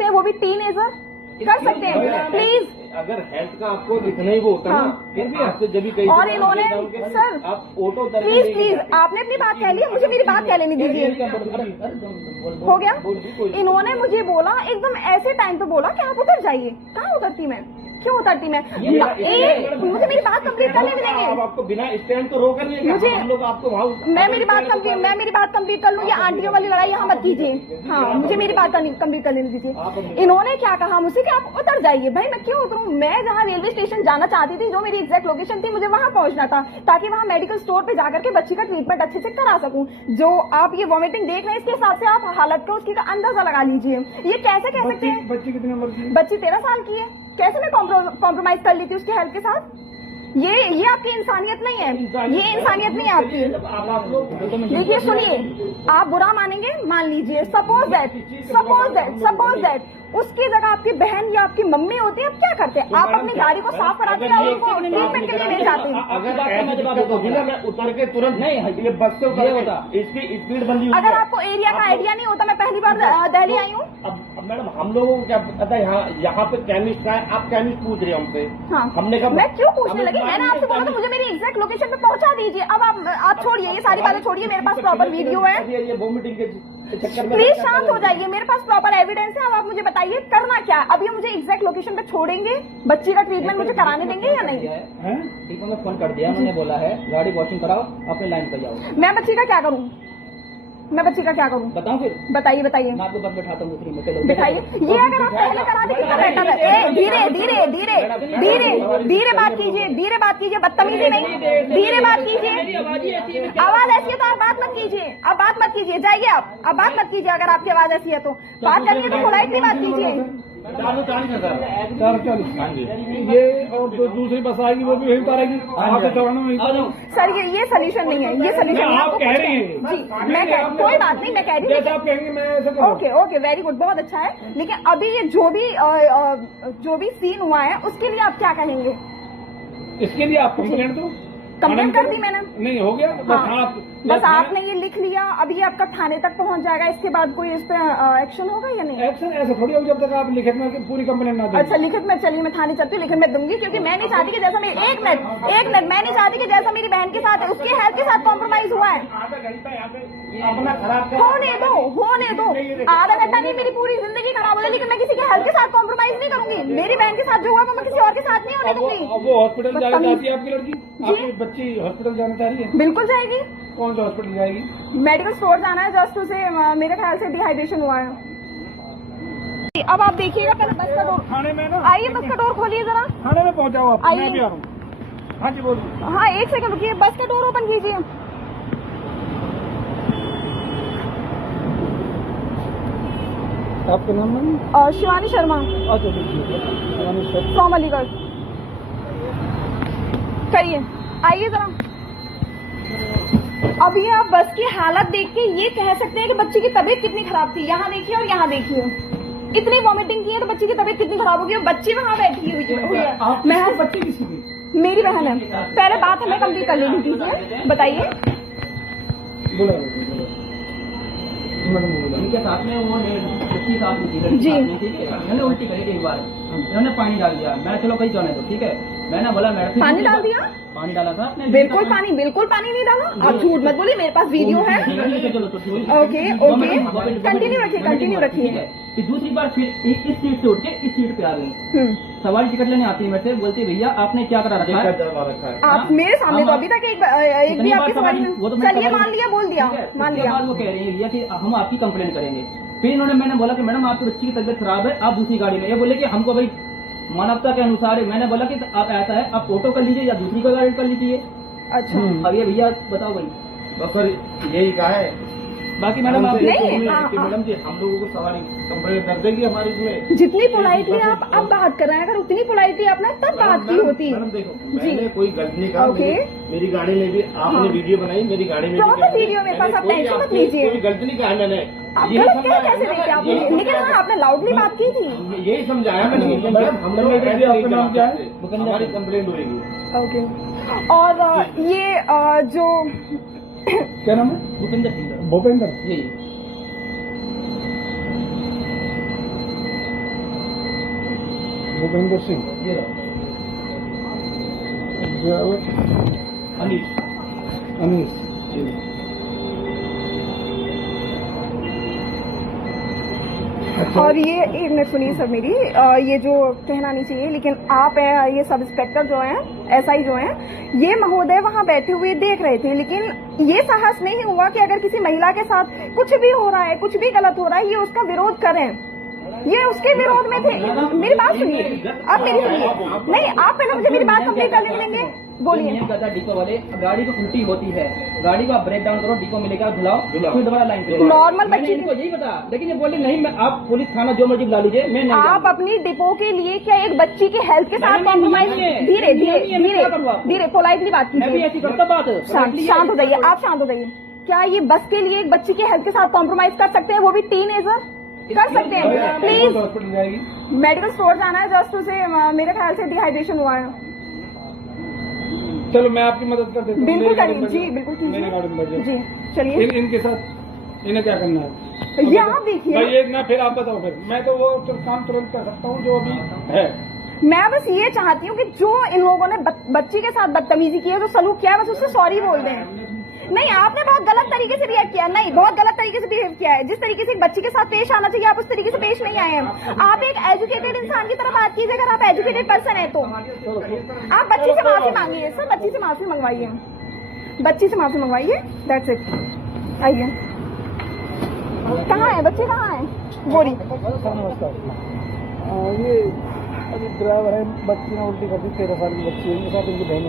सकते हैं, वो भी टीनेजर कर सकते हैं प्लीज। अगर हेल्थ का आपको इतना ही वो होता है ना, फिर भी आपसे जब भी कहीं और इन्होंने सर आप ऑटो प्लीज आपने अपनी बात कह ली, मुझे मेरी बात कह लेनी दीजिए। हो गया। इन्होंने मुझे बोला एकदम ऐसे टाइम पे बोला कि आप उतर जाइए। कहाँ उतरती मैं, क्यों उतरती मैं? मुझे मेरी बात कंप्लीट करने देंगे। आपको बिना स्टैंड तो रोक नहीं है, मुझे हम लोग आपको मैं मेरी बात कंप्लीट कर लूँ। ये आंटियों वाली लड़ाई यहाँ मत कीजिए। हाँ, मुझे मेरी बात कंप्लीट कर लेने दीजिए। इन्होंने क्या कहा मुझसे कि आप उतर जाइए। भाई मैं क्यों उतरूँ? मैं जहाँ रेलवे स्टेशन जाना चाहती थी, जो मेरी एग्जैक्ट लोकेशन थी, मुझे वहाँ पहुँचना था ताकि वहाँ मेडिकल स्टोर पे जाकर के बच्ची का ट्रीटमेंट अच्छे से करा सकूँ। जो आप ये वॉमिटिंग देख रहे हैं, इसके हिसाब से आप हालत का उसकी अंदाजा लगा लीजिए। ये कैसे कह सकते हैं? बच्ची कितनी उम्र की? बच्ची 13 साल की है। कैसे मैं कॉम्प्रोमाइज कर ली थी उसकी हेल्थ के साथ? ये आपकी इंसानियत नहीं है, ये इंसानियत नहीं है आपकी। देखिए सुनिए, आप बुरा मानेंगे मान लीजिए, सपोज दैट उसकी जगह आपकी बहन या आपकी मम्मी होती है, आप क्या करते हैं? आप अपनी गाड़ी को साफ कराते हैं और उनको ट्रीटमेंट के लिए ले जाते हैं। अगर मैं उतर के तुरंत नहीं, ये बस से होता, इसकी स्पीड बंदी। अगर आपको एरिया का आइडिया नहीं होता, मैं पहली बार दिल्ली आई हूँ। अब मैडम हम लोगों को क्या पता है यहाँ पे केमिस्ट का है, आप केमिस्ट पूछ रहे हैं हमसे। हाँ, हमने कहा मैं क्यों पूछने लगी? मैंने आपसे बोला था मुझे मेरी एग्जैक्ट लोकेशन पे पहुंचा दीजिए। अब आप छोड़िए, ये सारी बातें छोड़िए, मेरे पास प्रॉपर वीडियो है। ये वोमिटिंग के चक्कर में प्लीज शांत हो जाइए, मेरे पास प्रॉपर एविडेंस है। अब आप मुझे बताइए करना क्या? अब ये मुझे एग्जैक्ट लोकेशन पे छोड़ेंगे, बच्ची का ट्रीटमेंट मुझे कराने देंगे या नहीं? ठीक है, मैं फोन कर दिया, उन्होंने बोला है गाड़ी वॉशिंग कराओ, अपने लाइन पर जाओ। मैं बच्ची का क्या करूँ? बताओ फिर, बताइए मैं आपको बस बैठाता हूँ दूसरी में। चलो दिखाइए। ये अगर आप पहले करा दे कितना बेटर है। धीरे बात कीजिए, बदतमीजी नहीं, धीरे बात कीजिए। आवाज ऐसी है तो आप बात मत कीजिए, जाइए आप। अब बात मत कीजिए, अगर आपकी आवाज ऐसी है तो बात करिए तो पोलाइटली बात कीजिए। ये और दूसरी बस आएगी, वो भी वही उतारेगी। सर ये सोल्यूशन नहीं है, ये सोल्यूशन नहीं है। आप कह रही हैं जी, मैं कोई बात नहीं, मैं कह रही हूँ। आप कहेंगे मैं ऐसा करूँ। ओके, वेरी गुड, बहुत अच्छा है। लेकिन अभी ये जो भी सीन हुआ है, उसके लिए आप क्या कहेंगे? इसके लिए आप कंप्लेंट दो। कंप्लेंट कर दी मैंने। नहीं हो गया, बस आपने ये लिख लिया, अभी ये आपका थाने तक पहुंच जाएगा। इसके बाद कोई इस पे एक्शन होगा या नहीं? एक्शन ऐसा थोड़ी हो, जब तक आप लिखित में पूरी कंप्लेंट ना दें। अच्छा, लिखित में चलिए, मैं थाने चलती हूँ, लिखित में दूंगी, क्योंकि मैं नहीं चाहती कि जैसा मेरी एक मिनट मैं नहीं चाहती कि जैसा मेरी बहन के साथ है, उसकी हेल्थ के साथ कॉम्प्रोमाइज हुआ है। अपना खराब होने दो। आधा घंटा नहीं, मेरी पूरी जिंदगी खराब हो जाए, लेकिन मैं किसी के हेल्थ के साथ कॉम्प्रोमाइज नहीं करूंगी। मेरी बहन के साथ जो हुआ वो मैं किसी और के साथ नहीं होने दूंगी। वो हॉस्पिटल जाना चाहती है आपकी लड़की? आपकी बच्ची हॉस्पिटल जाना चाह रही है? बिल्कुल जाएगी। कौन सा हॉस्पिटल जाएगी? मेडिकल स्टोर जाना है, जस्ट उसे मेरे ख्याल से डिहाइड्रेशन हुआ है। अब आप देखिएगा, पहले बस का डोर थाने में ना, आइए, बस का डोर खोलिए जरा। थाने में पहुंचाओ आप। आइए। मैं भी आ रहा हूँ। हाँ जी बोलिए। हाँ, एक सेकंड रुकिए, बस का डोर ओपन कीजिए। आपका नाम है? शिवानी शर्मा, अच्छा ठीक फ्रॉम अलीगढ़। करिए, आइए जरा। अभी आप बस की हालत देख के ये कह सकते हैं कि बच्ची की तबीयत कितनी खराब थी। यहाँ देखिए और यहाँ देखिए, इतनी वॉमिटिंग की है तो बच्ची की तबीयत कितनी खराब होगी। बच्ची वहाँ बैठी हुई है। मैं बच्ची किसी की? मेरी बहन है। पहले बात हमें कंप्लीट कर लेनी दीजिए, बताइए। इनके साथ में वो बच्ची साथ में थी, जी। ठीक है, मैंने उल्टी करी थी एक बार, इन्होंने पानी डाल दिया। मैं चलो कहीं जाने दो, ठीक है, मैंने बोला मैडम पानी डाल दिया? पानी डाला था आपने? बिल्कुल पानी नहीं डाला। आप झूठ मत बोलिए, मेरे पास वीडियो है। चलो तो ओके, कंटिन्यू रखिए। फिर दूसरी बार फिर इस सीट से उठ के इस सीट पे आ गई। सवारी टिकट लेने आती है मेरे से, बोलती भैया आपने क्या करा रखा है? आप मेरे सामने तो अभी तक एक भी आपकी सवारी में। चलिए, मान लिया, बोल दिया, मान लिया। वो कह रही है भैया कि हम आपकी कंप्लेंट करेंगे। फिर इन्होंने, मैंने बोला कि मैडम आपकी बच्ची की तबीयत खराब है, आप दूसरी गाड़ी में। ये बोले कि हमको भाई मानवता के अनुसार है। मैंने बोला कि आप ऐसा है, आप ऑटो कर लीजिए या दूसरी कोई गाड़ी कर लीजिए। अच्छा, अब ये भैया बताओ भाई। बस सर यही कहा है। बाकी मैडम आप मैडम जी हम लोगों को सवारी कंप्लेंट कर देगी हमारी इसमें। जितनी पोलाइटली आप अब बात कर रहे हैं, अगर उतनी पोलाइटली आपने तब बात की होती। मैडम देखो, मैंने कोई गलती नहीं कहा। मेरी गाड़ी में भी आपने वीडियो बनाई, मेरी गाड़ी में प्रॉपर वीडियो मेरे पास, आप टेंशन मत लीजिए। कोई गलती नहीं कहा मैंने। आप गलत क्या कैसे देखिए आपने? लेकिन हाँ, आपने लाउडली बात की थी। यही समझाया मैंने। हम लोग हमारी कंप्लेंट होगी। ओके, और ये जो क्या नाम है? भूपेंद्र। जी। भूपेंद्र सिंह ये रहो ड्राइवर अनीश। अनीस। और ये एक मिनट सुनिए सर मेरी, ये जो कहना नहीं चाहिए लेकिन आप हैं, ये सब इंस्पेक्टर जो हैं, एसआई जो हैं, ये महोदय वहाँ बैठे हुए देख रहे थे, लेकिन ये साहस नहीं हुआ कि अगर किसी महिला के साथ कुछ भी हो रहा है, कुछ भी गलत हो रहा है, ये उसका विरोध करें। ये उसके विरोध में थे। मेरी बात सुनिए, आप मेरी सुनिए। नहीं, आप पहले मुझे मेरी बात कंप्लीट करने देंगे, बोलिए। नियम कहता है डिपो वाले, गाड़ी को उल्टी होती है, गाड़ी को आप ब्रेक डाउन करो, डिपो में लेकर धुलाओ, फिर दोबारा लाइन पे नॉर्मल मैंने बच्ची इनको यही बता, लेकिन ये बोले नहीं, मैं आप पुलिस थाना जो मर्जी बुला लीजिए, मैं नहीं आप जाऊंगा। अपनी डिपो के लिए क्या एक बच्ची के हेल्थ के साथ नहीं, कॉम्प्रोमाइज, नहीं है। धीरे धीरे नहीं है, मैं धीरे क्या करूँ आपको? धीरे पोलाइटली बात मैं भी कीजिए। ऐसी करता बात शांत हो जाइए, आप शांत हो जाइए। क्या ये बस के लिए एक बच्ची के हेल्थ के साथ कॉम्प्रोमाइज कर सकते हैं, वो भी टीनेजर? कर सकते हैं? प्लीज, हॉस्पिटल जाएगी। मेडिकल स्टोर जाना है, जस्ट उसे मेरे ख्याल से डिहाइड्रेशन हुआ है। चलो मैं आपकी मदद कर देता हूँ। बिल्कुल मेरी गाड़ी करिए में जी, बिल्कुल मेरी गाड़ी में बैठ कीजिए जाओ। जी, चलिए। इनके साथ इन्हें क्या करना है? ये आप देखिए भाई ना। ये ना, फिर आप बताओ। फिर मैं तो वो काम तुरंत कर सकता हूँ जो अभी है। मैं बस ये चाहती हूँ कि जो इन लोगों ने बच्ची के साथ बदतमीजी की है, जो सलूक किया है, बस उससे सॉरी बोल दें। नहीं, आपने बहुत गलत तरीके से रिएक्ट किया, नहीं बहुत गलत तरीके से बिहेव किया है। जिस तरीके से एक बच्ची के साथ पेश आना चाहिए, आप उस तरीके से पेश नहीं आए हैं। आप एक एजुकेटेड इंसान की तरह बात कीजिए, अगर आप एजुकेटेड पर्सन है तो। आप बच्ची से माफी मांगिए सर, बच्ची से माफी मंगवाइए, बच्ची से माफी मंगवाइए, दैट्स इट। आइए, कहाँ है बच्ची, कहाँ है? बोली। सर नमस्कार। ये अभी ड्राइवर है, बच्ची ने उल्टी कर दी, 13 साल की बच्ची है, इनके साथ इनकी बहन